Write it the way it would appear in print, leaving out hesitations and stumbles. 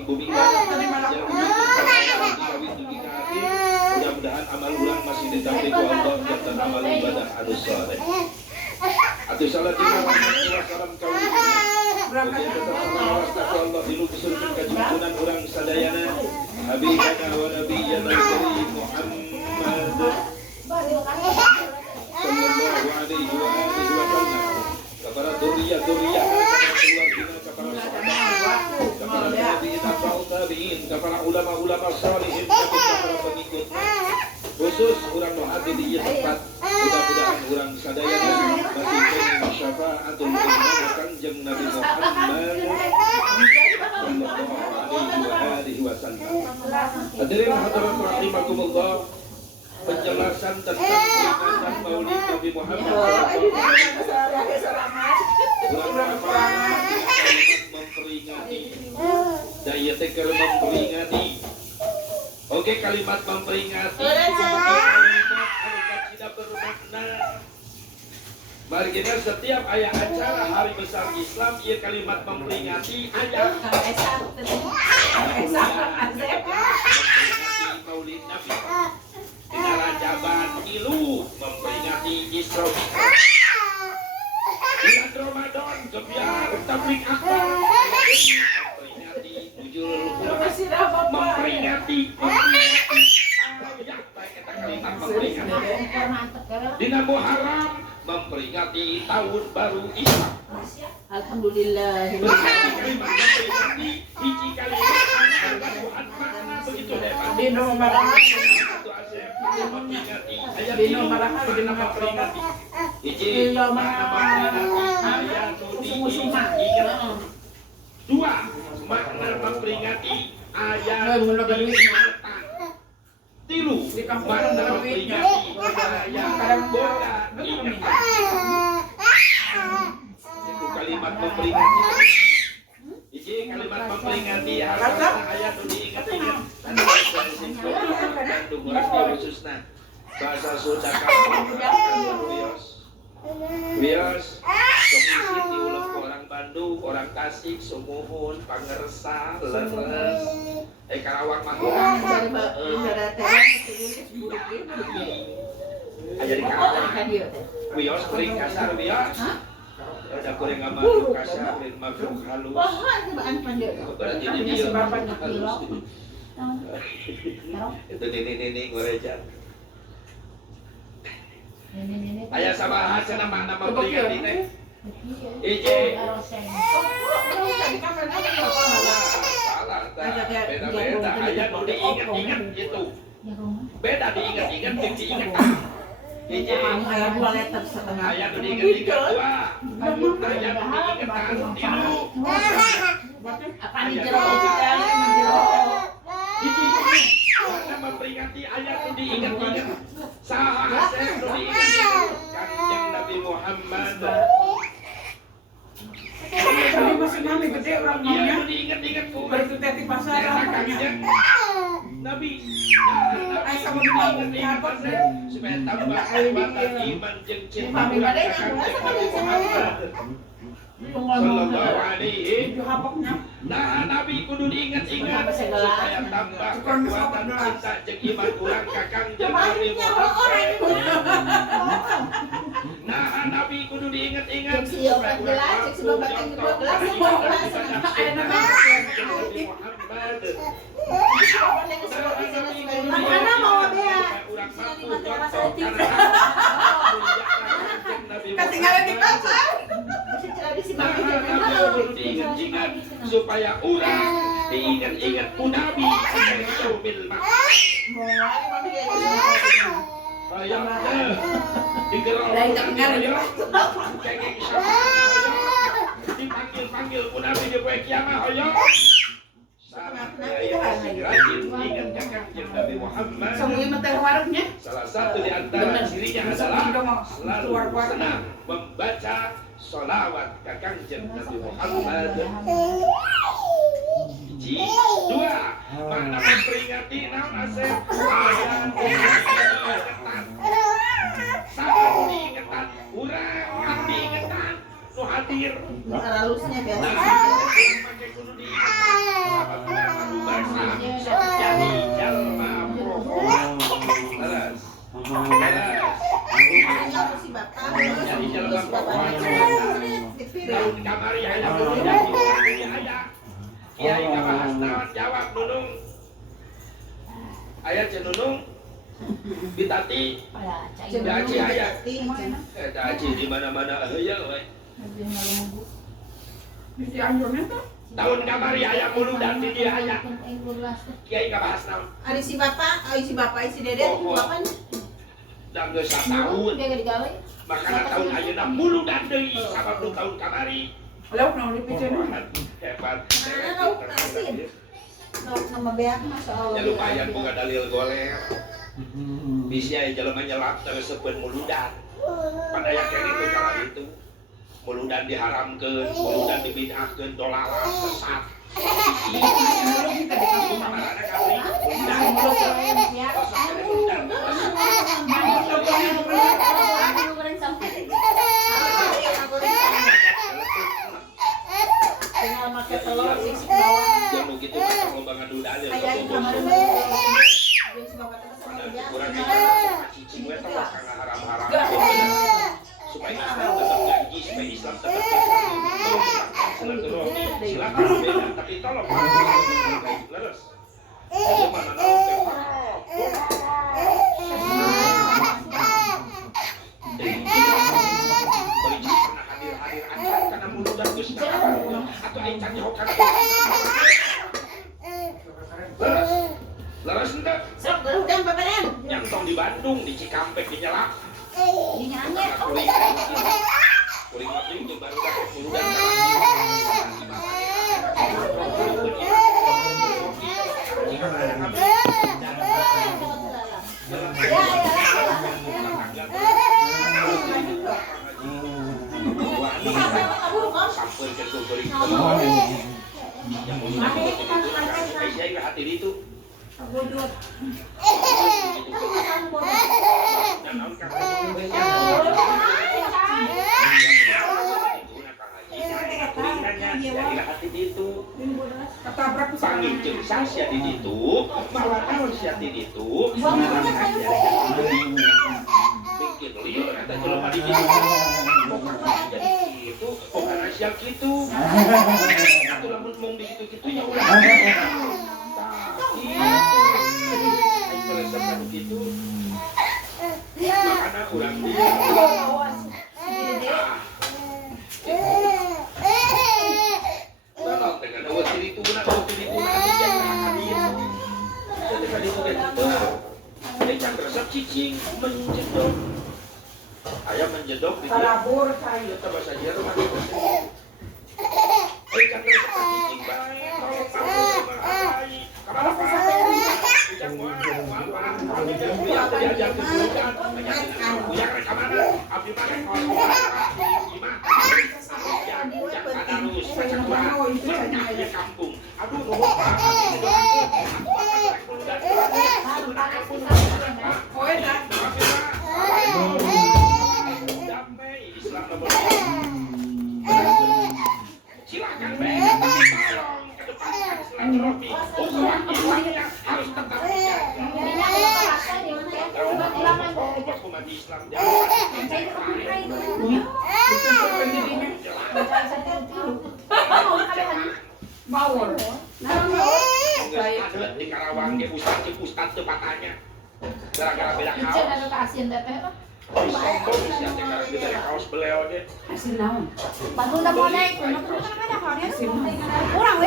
langit bumi mudah-mudahan amal ulang masih ditampi ku Allah dan amal ibadah anu saleh. Atuh salat salam kaum Allah diluturkeun ka junjungan urang sadayana habibana wa nabiyyana karim Muhammad sallallahu alaihi wa alihi wa sallam kepada duriyah-duriyah kepada nabiin atba'ut tabi'in kepada ulama-ulama shalihin kepada pengikut khusus urang nu hati di ieu tempat mudah-mudahan urang sadayana masih jadi syafaatul ummah Kangjeng Nabi Muhammad sallallahu alaihi wasallam. Hadirin hadirat rahimakumullah, penjelasan tentang peringatan Maulid Nabi Muhammad memperingati daya tekel memperingati. Oke, kalimat memperingati kalimat tidak bermakna. Mari kita setiap ayat acara hari besar Islam, ia kalimat memperingati ayat Maulid Nabi. Dengan Rajaban Ilu memperingati Isra Mi'raj. Bulan Ramadan gebiar tablik akbar memperingati Nuzul Quran, memperingati kalimat memperingati. Dina Muharram memperingati tahun baru Islam. Alhamdulillah. Memperingati hiji kalimat makna begitu hebat. Dino marahal. Memperingati ayat Dino marahal dino memperingati hiji Dino makna memperingati ayat musuh-musuh. Dua makna memperingati ayat tilu makna memperingati ayat bola ingatan. Itu kalimat memperingati. Iji kalimat memperingati harusnya ayat nu diingat-ingat. Khususna bahasa Sunda Wios komisi diulang ke orang Bandung, orang Tasik, Sumuhun, Pangersa, Leres, Karawang mah aja di Karawang. Wios paling kasar Wios. Ada kurang makhluk kasar dan makhluk halus. Berarti dia halus. Itu nenek-nenek ngorejan. Ayah sama hasil nama peringati teh. Ije. Salah. Beda-beda. Ayah nu diingat-ingat gitu. Beda diingat-ingat jeung diingat. Ije. Ayah 2 liter setengah. Ayah nu diingat-ingat 2. Ayah nu diingat-ingat 3. Apa nih jero kita jero. Iji. Karena memperingati ayat nu diingat-ingat. Saha hasil nu diingat-ingat. Kanjeng Nabi Muhammad. Tapi masih mami gede orang Iya maunya. nu diingat-ingat ku. Begitu teh di pasar Kanjeng Nabi. Ay sama di mau Ingat-ingat supaya tambah kekuatan iman jeung cinta ulah ka Kanjeng Nabi Muhammad. Sallallahu alaihi nah Nabi kudu diingat-ingat supaya tambah kekuatan cinta jeung iman urang ka Kanjeng Nabi Muhammad. Nah Nabi kudu diingat-ingat supaya urang mana mau dia? Ketinggalan di pasar. Diingat-ingat supaya urang diingat-ingat ku Nabi yaumil ma'ad. Hayang teh digerol dipanggil-panggil ku Nabi di poe kiamat hayang. Nabi Muhammad. Salah satu di antara cirinya adalah selalu senang membaca sholawat ke Kanjeng Nabi Muhammad. Dua, makna memperingati naon asep ayat diingetan. Sangat diingetan, urang diingetan, nu hadir. Halusnya biasa. Pakai kudu diingetan. Kiai ngabahas naon jawab Nunung. Aya Cen Nunung. Bitati. Daci aya. Daci di mana-mana heuyeul we. Bisa anjurnya tuh. Tahun kamari aya muludan di dieu aya. Kiai ngabahas naon? Ada si bapak, si dede, bapaknya. Dan geus satahun. Makana tahun ayeuna muludan deui sabab nu tahun kamari. Lauk naon dipiceun. Hebat. Nama beak masya Allah. Ya lumayan boga dalil goler. Bisa aya jelema nyelap terseupeun muludan. Padaya kene itu kala itu. Muludan diharamkeun, muludan dibid'ahkeun, dolalah, sesat. Tinggal pakai telur sisik bawang. Yang begitu kan loba ngadu dalil. Ayah ini kamar Kurang cicing we teh kana haram-haram. Supaya Islam tetap gaji, supaya Islam tetap silakan beda, tapi tolong leres. Mana naon teh pernah hadir aja karena mulut dan geus atau aing can nyahokan. Leres ente? Sok, udah paparan. Yang tong di Bandung, di Cikampek, di Nyelak. Ini nyanyi. Kuring ngapling jeung baru dah muludan sampeun ke kuring. Yang muludan saya hati itu. Bodot. Dan naon ka panggil jeung sia di ditu, mawa naon sia di ditu. Pikir lieur eta jelema di ditu. Jadi kitu, pokona sia kitu. Atuh lamun mung di kitu-kitu ya ulah. Aing resep kan kitu. Makana urang dia. Tolong dengan awak diri tu nak jadi itu ini can resep cicing menjedok ayam menjedok di Talabur saya. kita bahasa dia rumah can resep cicing baik kalau kamu baik kamar apa jangan mual diajar ke bulan punya mereka mana abdi mana kalau di kampung aduh damai Islam silakan tolong ke depan silaturahmi Islamnya harus tetap umat Islam Bawor. Ada di Karawang ke ustad tepatnya gara-gara beda kaos sombong siapa gara-gara beda kaos beliau deh Asin naon? Bandung udah mau naik, kurang